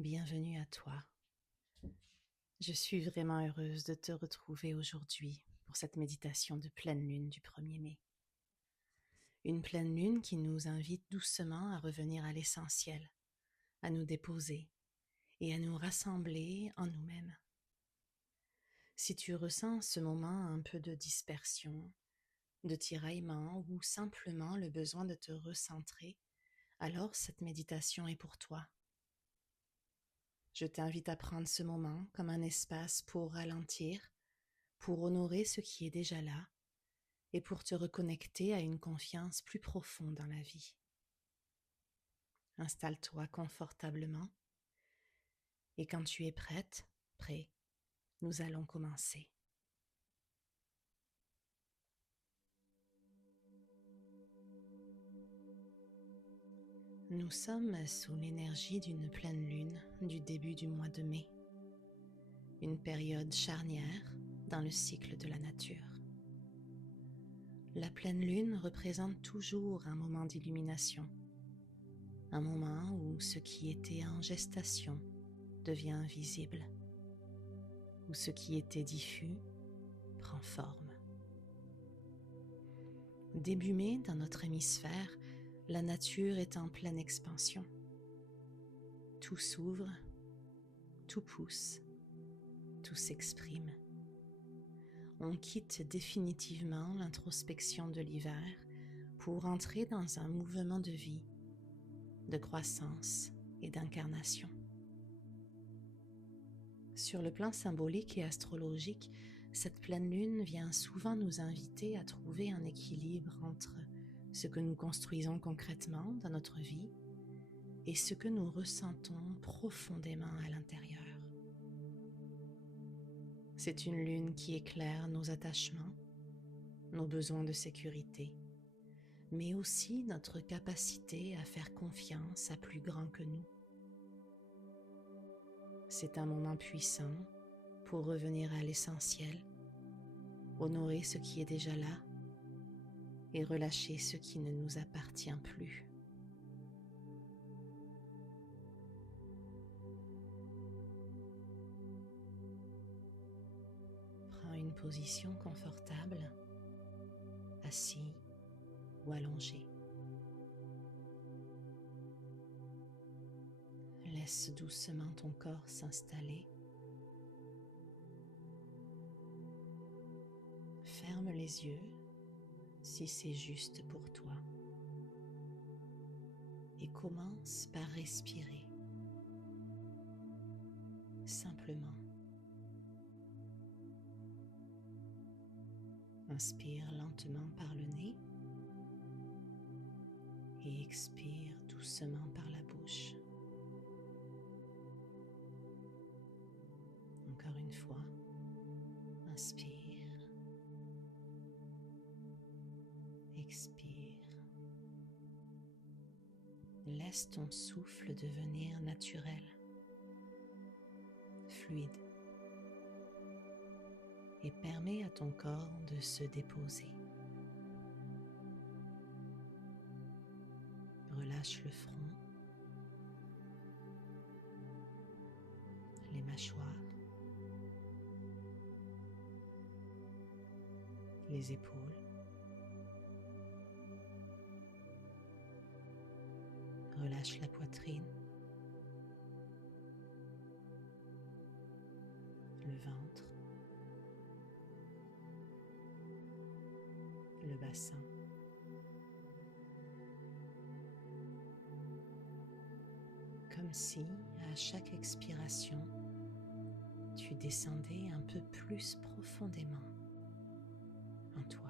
Bienvenue à toi. Je suis vraiment heureuse de te retrouver aujourd'hui pour cette méditation de pleine lune du 1er mai. Une pleine lune qui nous invite doucement à revenir à l'essentiel, à nous déposer et à nous rassembler en nous-mêmes. Si tu ressens ce moment un peu de dispersion, de tiraillement ou simplement le besoin de te recentrer, alors cette méditation est pour toi. Je t'invite à prendre ce moment comme un espace pour ralentir, pour honorer ce qui est déjà là et pour te reconnecter à une confiance plus profonde dans la vie. Installe-toi confortablement et quand tu es prête, prêt, nous allons commencer. Nous sommes sous l'énergie d'une pleine lune du début du mois de mai, une période charnière dans le cycle de la nature. La pleine lune représente toujours un moment d'illumination, un moment où ce qui était en gestation devient visible, où ce qui était diffus prend forme. Début mai, dans notre hémisphère, la nature est en pleine expansion. Tout s'ouvre, tout pousse, tout s'exprime. On quitte définitivement l'introspection de l'hiver pour entrer dans un mouvement de vie, de croissance et d'incarnation. Sur le plan symbolique et astrologique, cette pleine lune vient souvent nous inviter à trouver un équilibre entre ce que nous construisons concrètement dans notre vie et ce que nous ressentons profondément à l'intérieur. C'est une lune qui éclaire nos attachements, nos besoins de sécurité, mais aussi notre capacité à faire confiance à plus grand que nous. C'est un moment puissant pour revenir à l'essentiel, honorer ce qui est déjà là et relâcher ce qui ne nous appartient plus. Prends une position confortable, assis ou allongé. Laisse doucement ton corps s'installer. Ferme les yeux si c'est juste pour toi et commence par respirer simplement. Inspire lentement par le nez et expire doucement par la bouche. Encore une fois, inspire, expire. Laisse ton souffle devenir naturel, fluide, et permets à ton corps de se déposer. Relâche le front, les mâchoires, les épaules. Relâche la poitrine, le ventre, le bassin. Comme si, à chaque expiration, tu descendais un peu plus profondément en toi.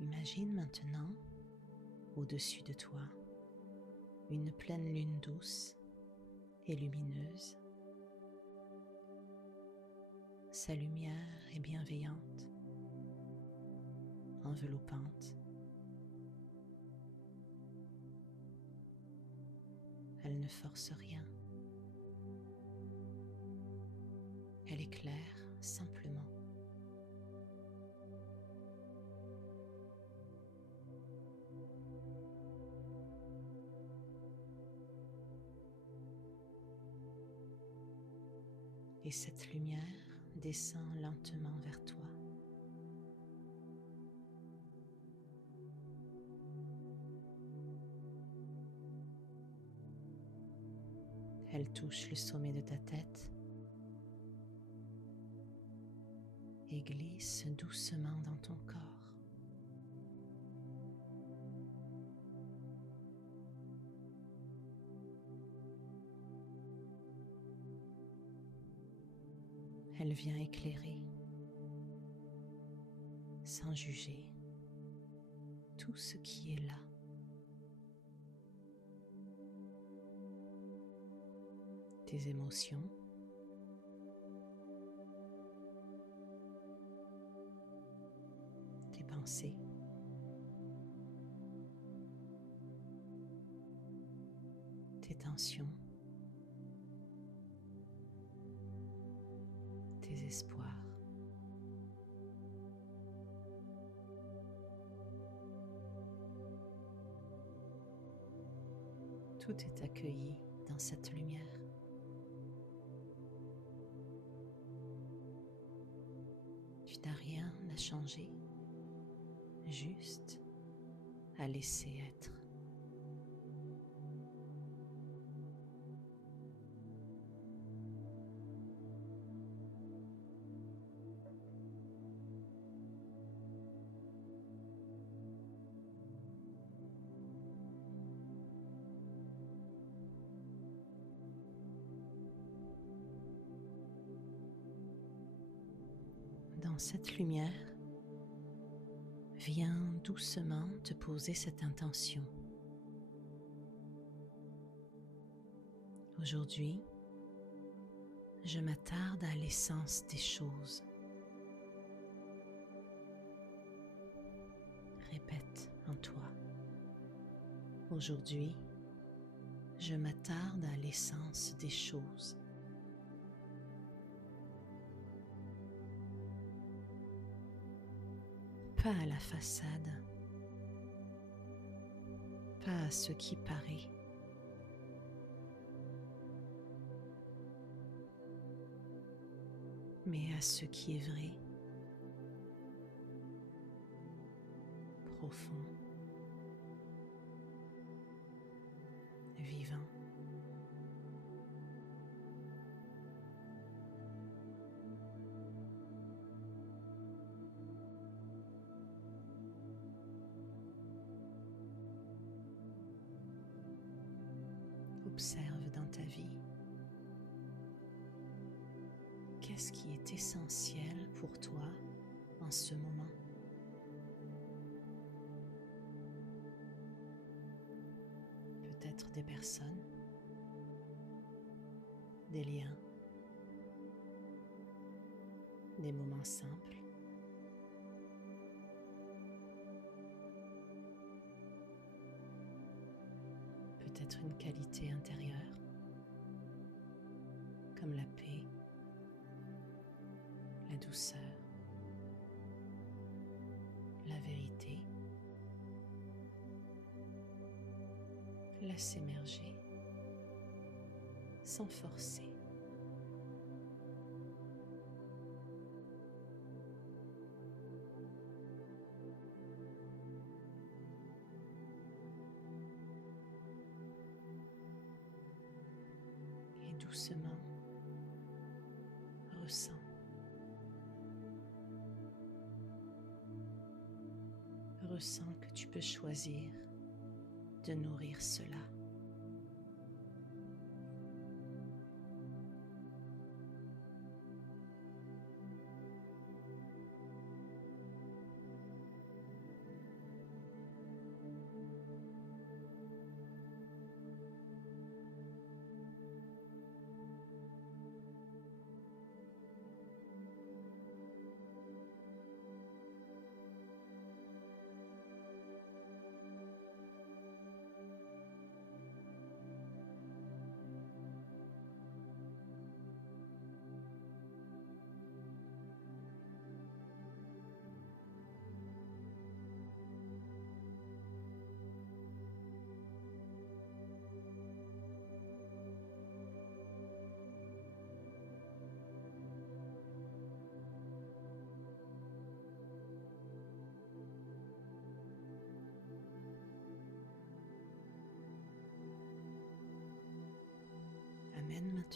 Imagine maintenant, au-dessus de toi, une pleine lune douce et lumineuse. Sa lumière est bienveillante, enveloppante. elle ne force rien. Elle éclaire simplement. Et cette lumière descend lentement vers toi. Elle touche le sommet de ta tête et glisse doucement dans ton corps. Elle vient éclairer, sans juger, tout ce qui est là. Tes émotions, tes pensées, tes tensions, tes espoirs. Tout est accueilli dans cette lumière. Tu n'as rien à changer, juste à laisser être. Dans cette lumière, viens doucement te poser cette intention. Aujourd'hui, je m'attarde à l'essence des choses. Répète en toi. Aujourd'hui, je m'attarde à l'essence des choses. Pas à la façade, pas à ce qui paraît, mais à ce qui est vrai, profond, vivant. Observe dans ta vie qu'est-ce qui est essentiel pour toi en ce moment. Peut-être des personnes, des liens, des moments simples. Peut-être une qualité intérieure, comme la paix, la douceur, la vérité. Laisse émerger, sans forcer. Et doucement, ressens. Ressens que tu peux choisir de nourrir cela.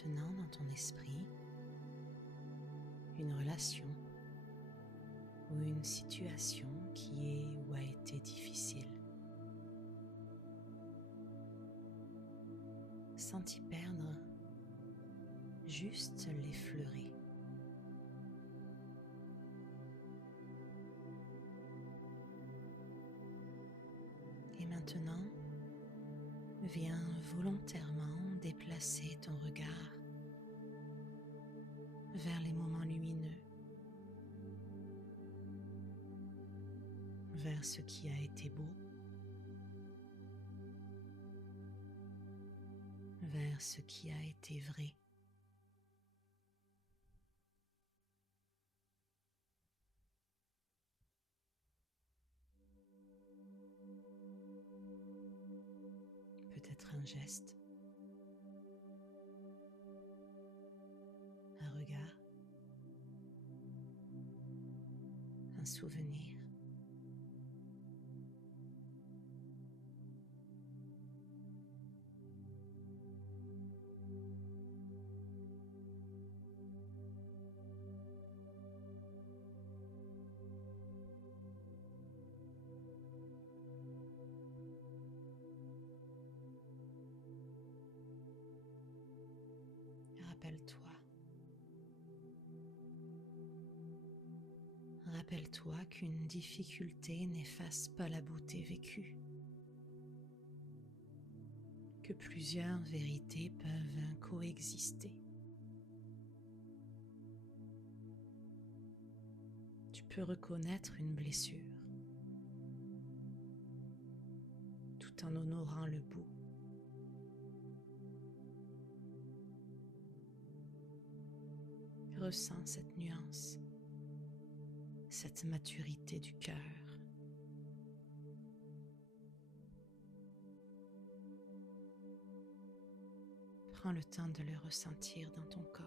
maintenant dans ton esprit une relation ou une situation qui est ou a été difficile, sans t'y perdre, juste l'effleurer. Et maintenant, viens volontairement déplacer ton regard vers les moments lumineux, vers ce qui a été beau, vers ce qui a été vrai. Peut-être un geste, un regard, un souvenir. Rappelle-toi. Rappelle-toi qu'une difficulté n'efface pas la beauté vécue, que plusieurs vérités peuvent coexister. Tu peux reconnaître une blessure tout en honorant le beau. Ressens cette nuance, cette maturité du cœur. Prends le temps de le ressentir dans ton corps.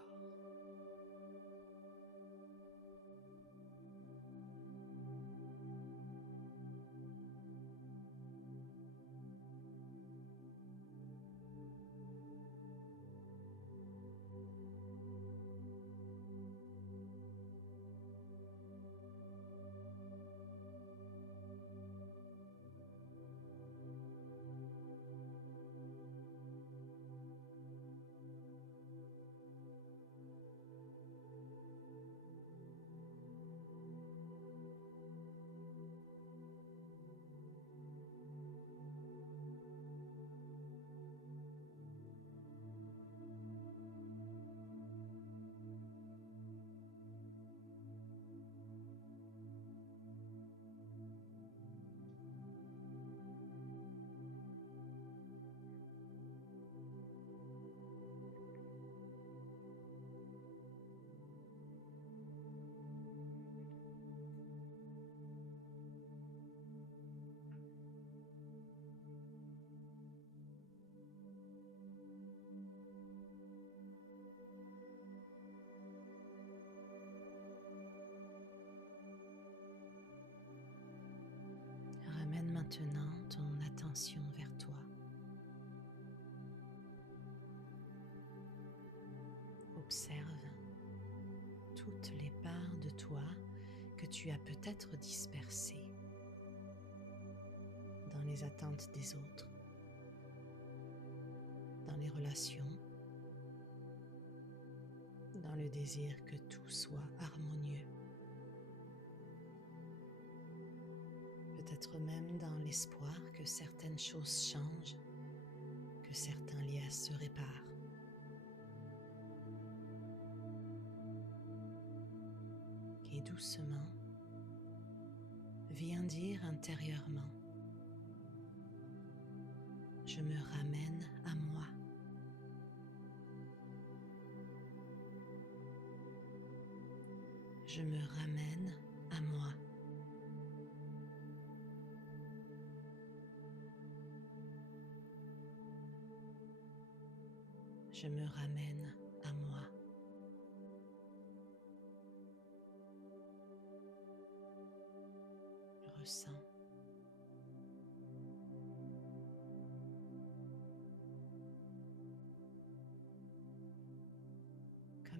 Ramène maintenant ton attention vers toi. Observe toutes les parts de toi que tu as peut-être dispersées dans les attentes des autres, dans les relations, dans le désir que tout soit harmonieux. Peut-être même dans l'espoir que certaines choses changent, que certains liens se réparent. Et doucement, viens dire intérieurement: je me ramène à moi. Je me ramène à moi. Je me ramène à moi. Ressens.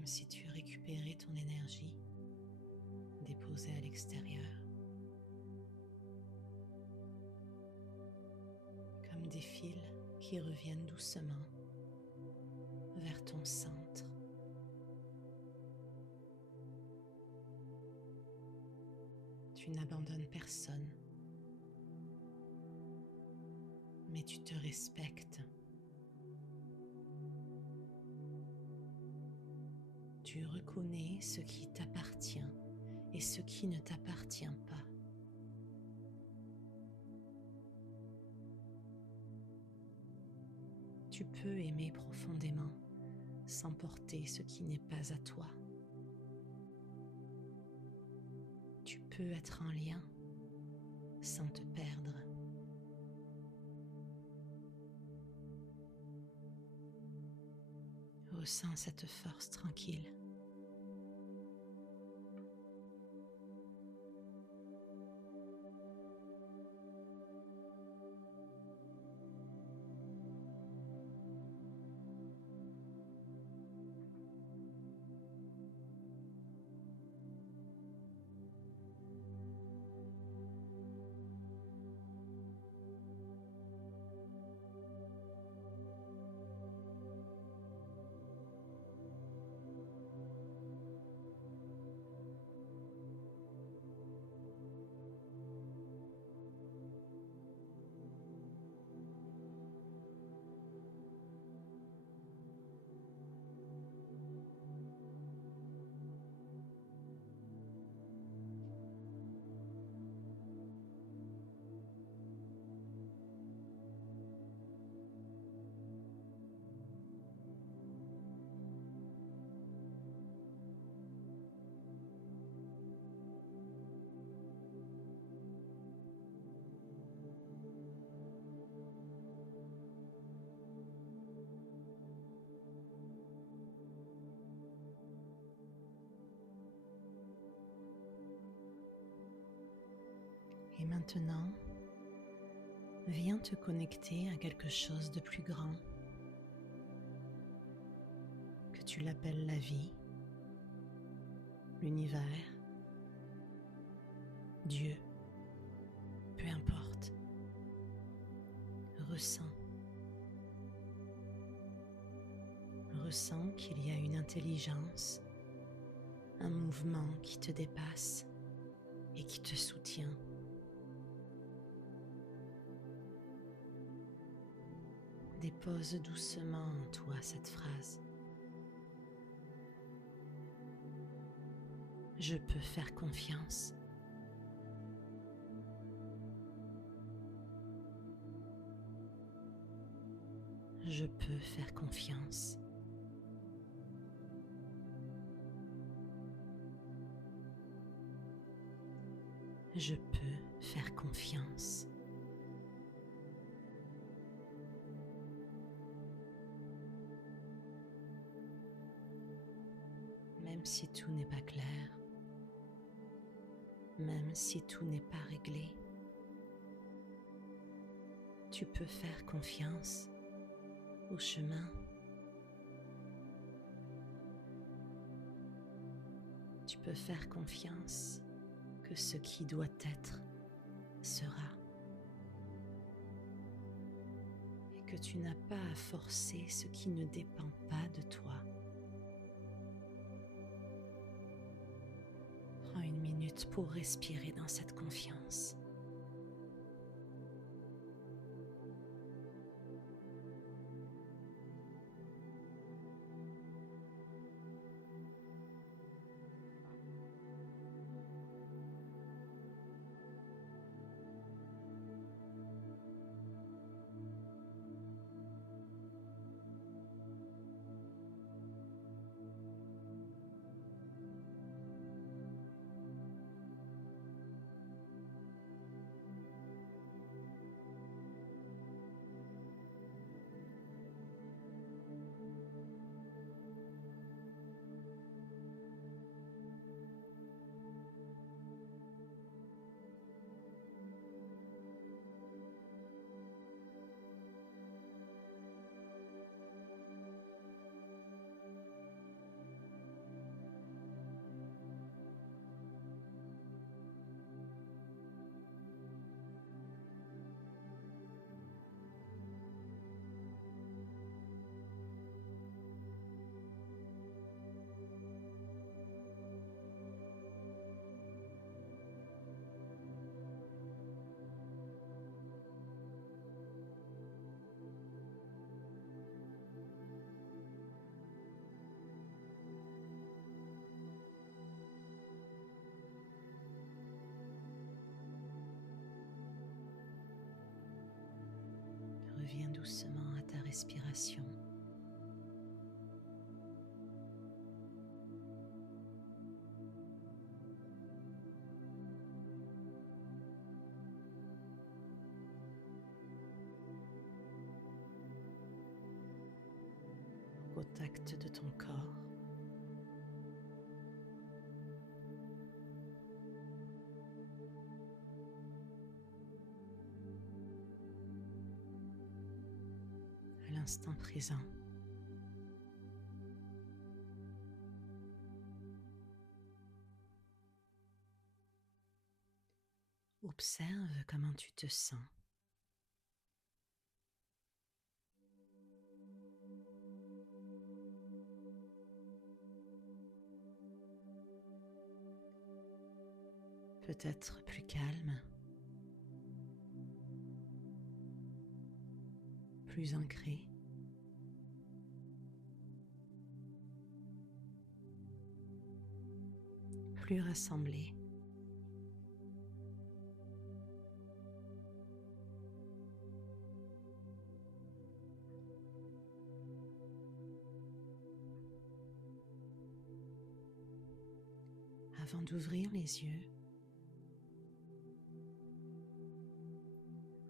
comme si tu récupérais ton énergie déposée à l'extérieur, comme des fils qui reviennent doucement vers ton centre. Tu n'abandonnes personne, mais tu te respectes. Tu reconnais ce qui t'appartient et ce qui ne t'appartient pas. Tu peux aimer profondément sans porter ce qui n'est pas à toi. Tu peux être en lien sans te perdre. Ressens cette force tranquille. Et maintenant, viens te connecter à quelque chose de plus grand, que tu l'appelles la vie, l'univers, Dieu, peu importe. Ressens qu'il y a une intelligence, un mouvement qui te dépasse et qui te soutient. Dépose doucement en toi cette phrase. Je peux faire confiance. Je peux faire confiance. Je peux faire confiance. Même si tout n'est pas clair, même si tout n'est pas réglé, tu peux faire confiance au chemin. Tu peux faire confiance que ce qui doit être sera. Et que tu n'as pas à forcer ce qui ne dépend pas de toi. Prends une minute pour respirer dans cette confiance. reviens doucement à ta respiration. Au contact de ton corps. À l'instant présent. Observe comment tu te sens. Peut-être plus calme, plus ancré. Plus rassemblé. Avant d'ouvrir les yeux,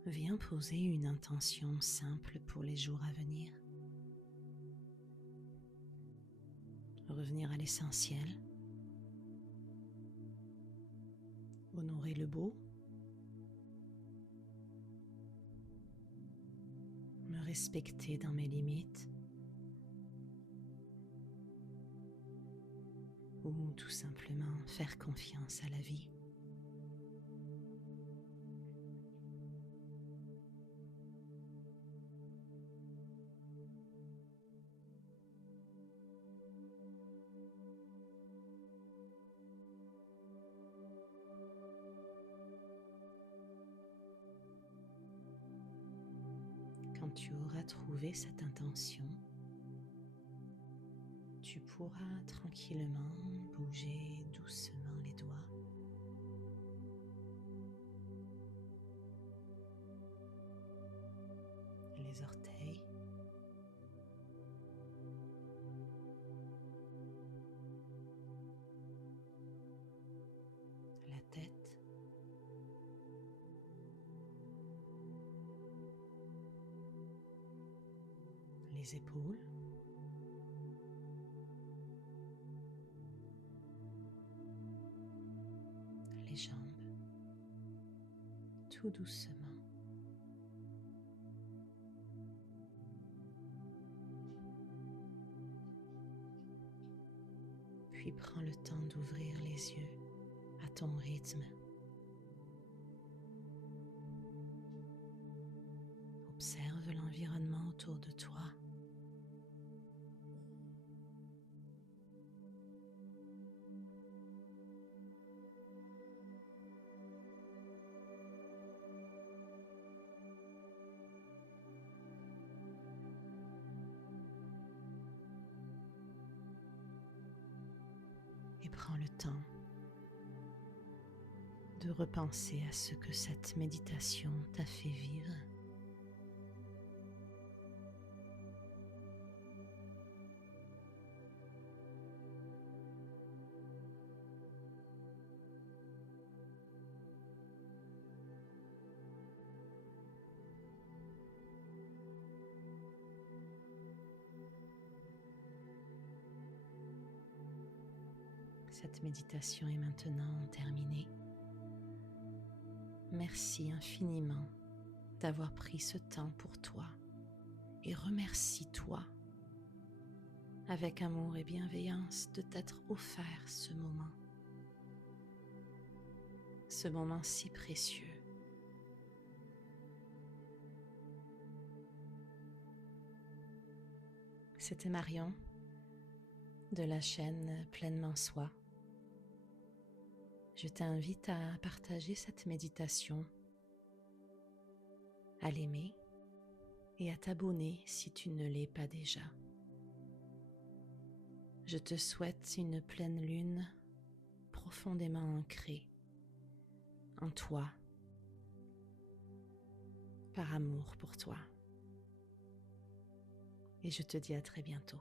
viens poser une intention simple pour les jours à venir. Revenir à l'essentiel. Honorer le beau. Me respecter dans mes limites. Ou tout simplement faire confiance à la vie. Quand tu auras trouvé cette intention, tu pourras tranquillement bouger doucement les doigts. Les orteils. La tête. Les épaules. Les jambes, tout doucement. Puis prends le temps d'ouvrir les yeux à ton rythme. Observe l'environnement autour de toi. Et prends le temps de repenser à ce que cette méditation t'a fait vivre. Cette méditation est maintenant terminée. Merci infiniment d'avoir pris ce temps pour toi et remercie-toi avec amour et bienveillance de t'être offert ce moment si précieux. C'était Marion de la chaîne Pleinement Soi. Je t'invite à partager cette méditation, à l'aimer et à t'abonner si tu ne l'es pas déjà. Je te souhaite une pleine lune profondément ancrée en toi, par amour pour toi. et je te dis à très bientôt.